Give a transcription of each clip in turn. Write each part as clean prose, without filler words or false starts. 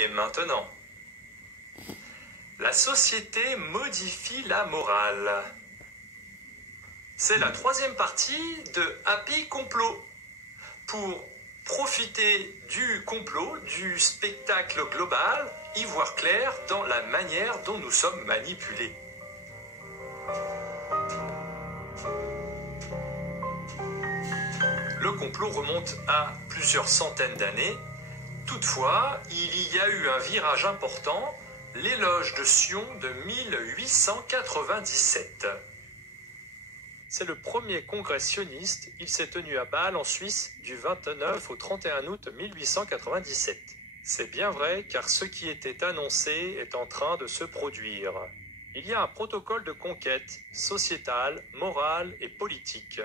et maintenant. La société modifie la morale. C'est la troisième partie de Happy Complot. Pour profiter du complot, du spectacle global, y voir clair dans la manière dont nous sommes manipulés. Le complot remonte à plusieurs centaines d'années. Toutefois, il y a eu un virage important, l'éloge de Sion de 1897. C'est le premier congrès sioniste, il s'est tenu à Bâle en Suisse du 29 au 31 août 1897. C'est bien vrai car ce qui était annoncé est en train de se produire. Il y a un protocole de conquête sociétale, morale et politique.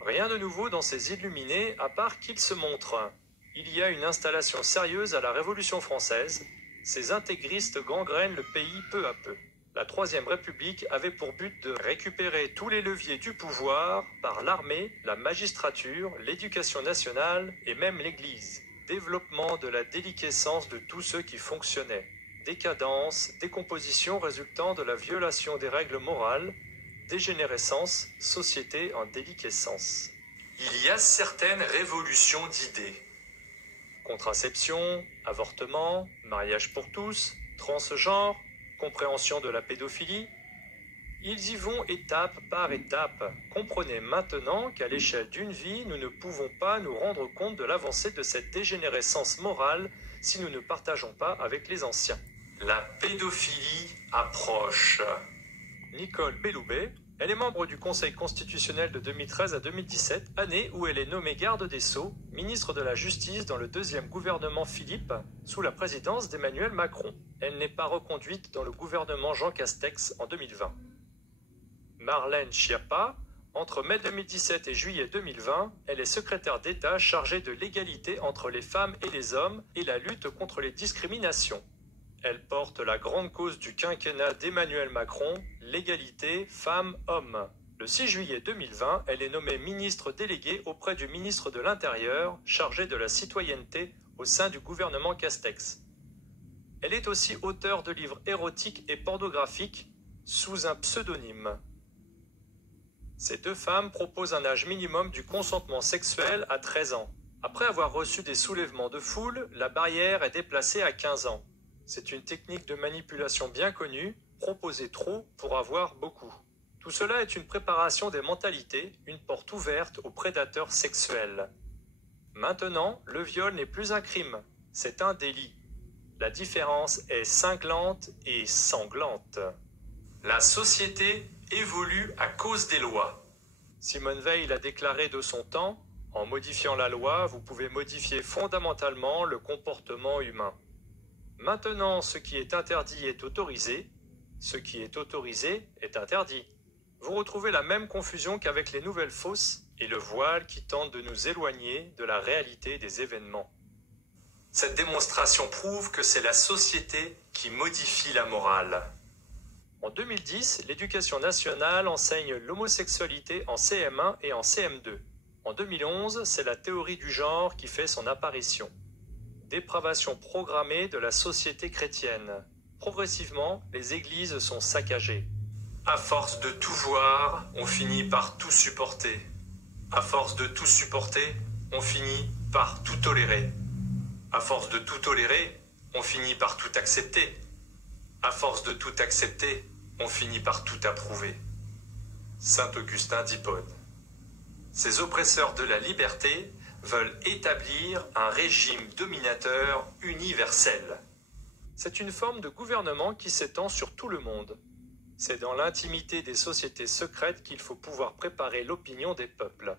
Rien de nouveau dans ces illuminés à part qu'ils se montrent. Il y a une installation sérieuse à la Révolution française. Ces intégristes gangrènent le pays peu à peu. La Troisième République avait pour but de récupérer tous les leviers du pouvoir par l'armée, la magistrature, l'éducation nationale et même l'Église. Développement de la déliquescence de tous ceux qui fonctionnaient. Décadence, décomposition résultant de la violation des règles morales, dégénérescence, société en déliquescence. Il y a certaines révolutions d'idées. Contraception, avortement, mariage pour tous, transgenre, compréhension de la pédophilie. Ils y vont étape par étape. Comprenez maintenant qu'à l'échelle d'une vie, nous ne pouvons pas nous rendre compte de l'avancée de cette dégénérescence morale si nous ne partageons pas avec les anciens. La pédophilie approche. Nicole Belloubet, elle est membre du Conseil constitutionnel de 2013 à 2017, année où elle est nommée garde des Sceaux, ministre de la Justice dans le deuxième gouvernement Philippe, sous la présidence d'Emmanuel Macron. Elle n'est pas reconduite dans le gouvernement Jean Castex en 2020. Marlène Schiappa, entre mai 2017 et juillet 2020, elle est secrétaire d'État chargée de l'égalité entre les femmes et les hommes et la lutte contre les discriminations. Elle porte la grande cause du quinquennat d'Emmanuel Macron, l'égalité femmes-hommes. Le 6 juillet 2020, elle est nommée ministre déléguée auprès du ministre de l'Intérieur, chargé de la citoyenneté au sein du gouvernement Castex. Elle est aussi auteure de livres érotiques et pornographiques sous un pseudonyme. Ces deux femmes proposent un âge minimum du consentement sexuel à 13 ans. Après avoir reçu des soulèvements de foule, la barrière est déplacée à 15 ans. C'est une technique de manipulation bien connue, proposer trop pour avoir beaucoup. Tout cela est une préparation des mentalités, une porte ouverte aux prédateurs sexuels. Maintenant, le viol n'est plus un crime, c'est un délit. La différence est cinglante et sanglante. La société évolue à cause des lois. Simone Veil l'a déclaré de son temps, en modifiant la loi, vous pouvez modifier fondamentalement le comportement humain. Maintenant, ce qui est interdit est autorisé, ce qui est autorisé est interdit. Vous retrouvez la même confusion qu'avec les nouvelles fausses et le voile qui tente de nous éloigner de la réalité des événements. Cette démonstration prouve que c'est la société qui modifie la morale. En 2010, l'éducation nationale enseigne l'homosexualité en CM1 et en CM2. En 2011, c'est la théorie du genre qui fait son apparition. Dépravation programmée de la société chrétienne. Progressivement, les églises sont saccagées. À force de tout voir, on finit par tout supporter. À force de tout supporter, on finit par tout tolérer. À force de tout tolérer, on finit par tout accepter. À force de tout accepter, on finit par tout approuver. Saint Augustin d'Hippone. Ces oppresseurs de la liberté veulent établir un régime dominateur universel. C'est une forme de gouvernement qui s'étend sur tout le monde. C'est dans l'intimité des sociétés secrètes qu'il faut pouvoir préparer l'opinion des peuples.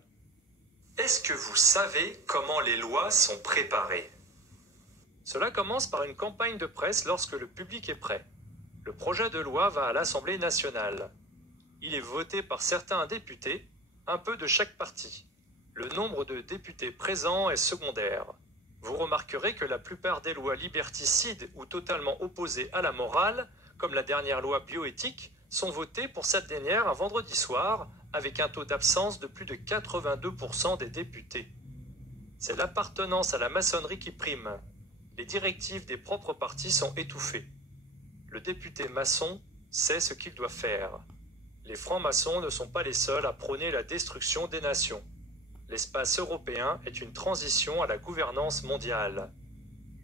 Est-ce que vous savez comment les lois sont préparées? Cela commence par une campagne de presse lorsque le public est prêt. Le projet de loi va à l'Assemblée nationale. Il est voté par certains députés, un peu de chaque parti. Le nombre de députés présents est secondaire. Vous remarquerez que la plupart des lois liberticides ou totalement opposées à la morale, comme la dernière loi bioéthique, sont votées pour cette dernière un vendredi soir, avec un taux d'absence de plus de 82% des députés. C'est l'appartenance à la maçonnerie qui prime. les directives des propres partis sont étouffées. Le député maçon sait ce qu'il doit faire. Les francs-maçons ne sont pas les seuls à prôner la destruction des nations. L'espace européen est une transition à la gouvernance mondiale.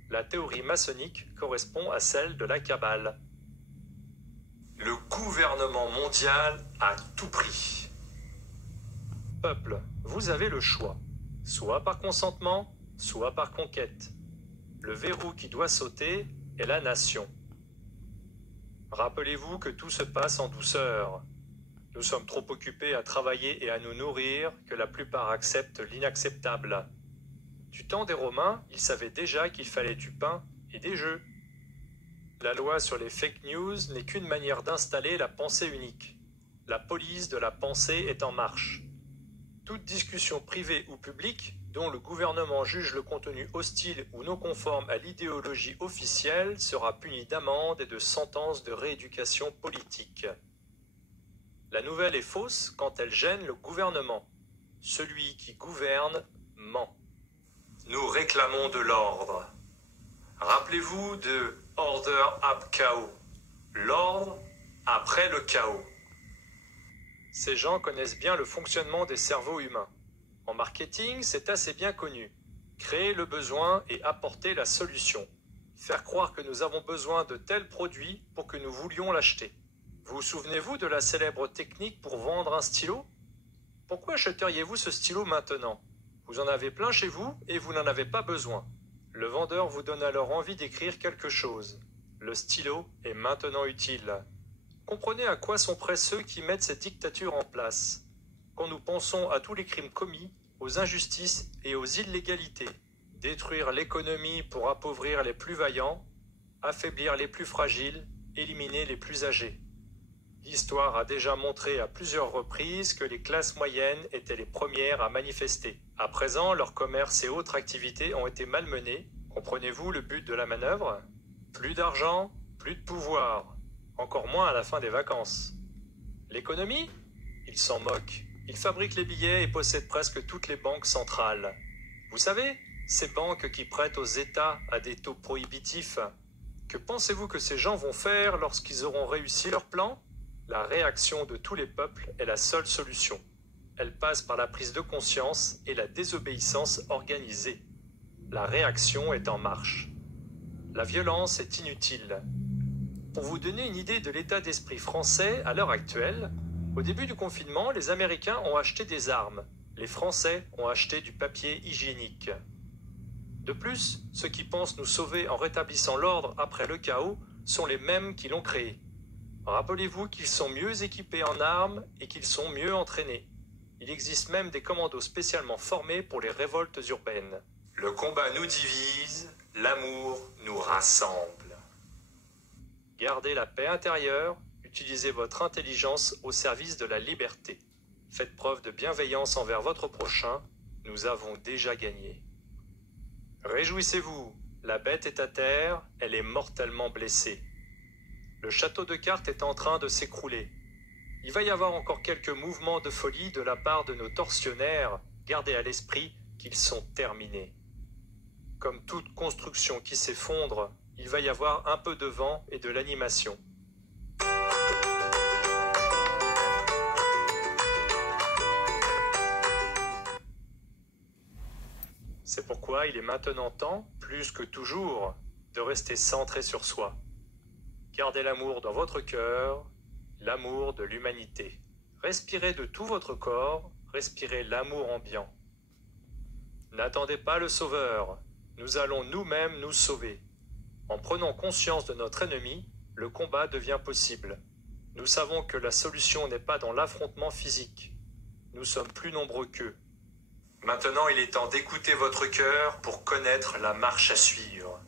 La théorie maçonnique correspond à celle de la Kabbale. Le gouvernement mondial à tout prix. Peuple, vous avez le choix, soit par consentement, soit par conquête. Le verrou qui doit sauter est la nation. Rappelez-vous que tout se passe en douceur. Nous sommes trop occupés à travailler et à nous nourrir que la plupart acceptent l'inacceptable. Du temps des Romains, ils savaient déjà qu'il fallait du pain et des jeux. La loi sur les fake news n'est qu'une manière d'installer la pensée unique. La police de la pensée est en marche. Toute discussion privée ou publique, dont le gouvernement juge le contenu hostile ou non conforme à l'idéologie officielle, sera punie d'amende et de sentences de rééducation politique. La nouvelle est fausse quand elle gêne le gouvernement. Celui qui gouverne ment. Nous réclamons de l'ordre. Rappelez-vous de Order ab chaos, l'ordre après le chaos. Ces gens connaissent bien le fonctionnement des cerveaux humains. En marketing, c'est assez bien connu. Créer le besoin et apporter la solution. Faire croire que nous avons besoin de tel produit pour que nous voulions l'acheter. Vous souvenez-vous de la célèbre technique pour vendre un stylo? Pourquoi achèteriez-vous ce stylo maintenant? Vous en avez plein chez vous et vous n'en avez pas besoin. Le vendeur vous donne alors envie d'écrire quelque chose. Le stylo est maintenant utile. Comprenez à quoi sont prêts ceux qui mettent cette dictature en place. Quand nous pensons à tous les crimes commis, aux injustices et aux illégalités, détruire l'économie pour appauvrir les plus vaillants, affaiblir les plus fragiles, éliminer les plus âgés. L'histoire a déjà montré à plusieurs reprises que les classes moyennes étaient les premières à manifester. À présent, leur commerce et autres activités ont été malmenés. Comprenez-vous le but de la manœuvre? Plus d'argent, plus de pouvoir. Encore moins à la fin des vacances. L'économie? Ils s'en moquent. Ils fabriquent les billets et possèdent presque toutes les banques centrales. Vous savez, ces banques qui prêtent aux États à des taux prohibitifs. Que pensez-vous que ces gens vont faire lorsqu'ils auront réussi leur plan? La réaction de tous les peuples est la seule solution. Elle passe par la prise de conscience et la désobéissance organisée. La réaction est en marche. La violence est inutile. Pour vous donner une idée de l'état d'esprit français à l'heure actuelle, au début du confinement, les Américains ont acheté des armes. Les Français ont acheté du papier hygiénique. De plus, ceux qui pensent nous sauver en rétablissant l'ordre après le chaos sont les mêmes qui l'ont créé. Rappelez-vous qu'ils sont mieux équipés en armes et qu'ils sont mieux entraînés. Il existe même des commandos spécialement formés pour les révoltes urbaines. Le combat nous divise, l'amour nous rassemble. Gardez la paix intérieure, utilisez votre intelligence au service de la liberté. Faites preuve de bienveillance envers votre prochain, nous avons déjà gagné. Réjouissez-vous, la bête est à terre, elle est mortellement blessée. Le château de cartes est en train de s'écrouler. Il va y avoir encore quelques mouvements de folie de la part de nos tortionnaires. Gardez à l'esprit qu'ils sont terminés. Comme toute construction qui s'effondre, il va y avoir un peu de vent et de l'animation. C'est pourquoi il est maintenant temps, plus que toujours, de rester centré sur soi. Gardez l'amour dans votre cœur, l'amour de l'humanité. Respirez de tout votre corps, respirez l'amour ambiant. N'attendez pas le sauveur, nous allons nous-mêmes nous sauver. En prenant conscience de notre ennemi, le combat devient possible. Nous savons que la solution n'est pas dans l'affrontement physique. Nous sommes plus nombreux qu'eux. Maintenant, il est temps d'écouter votre cœur pour connaître la marche à suivre.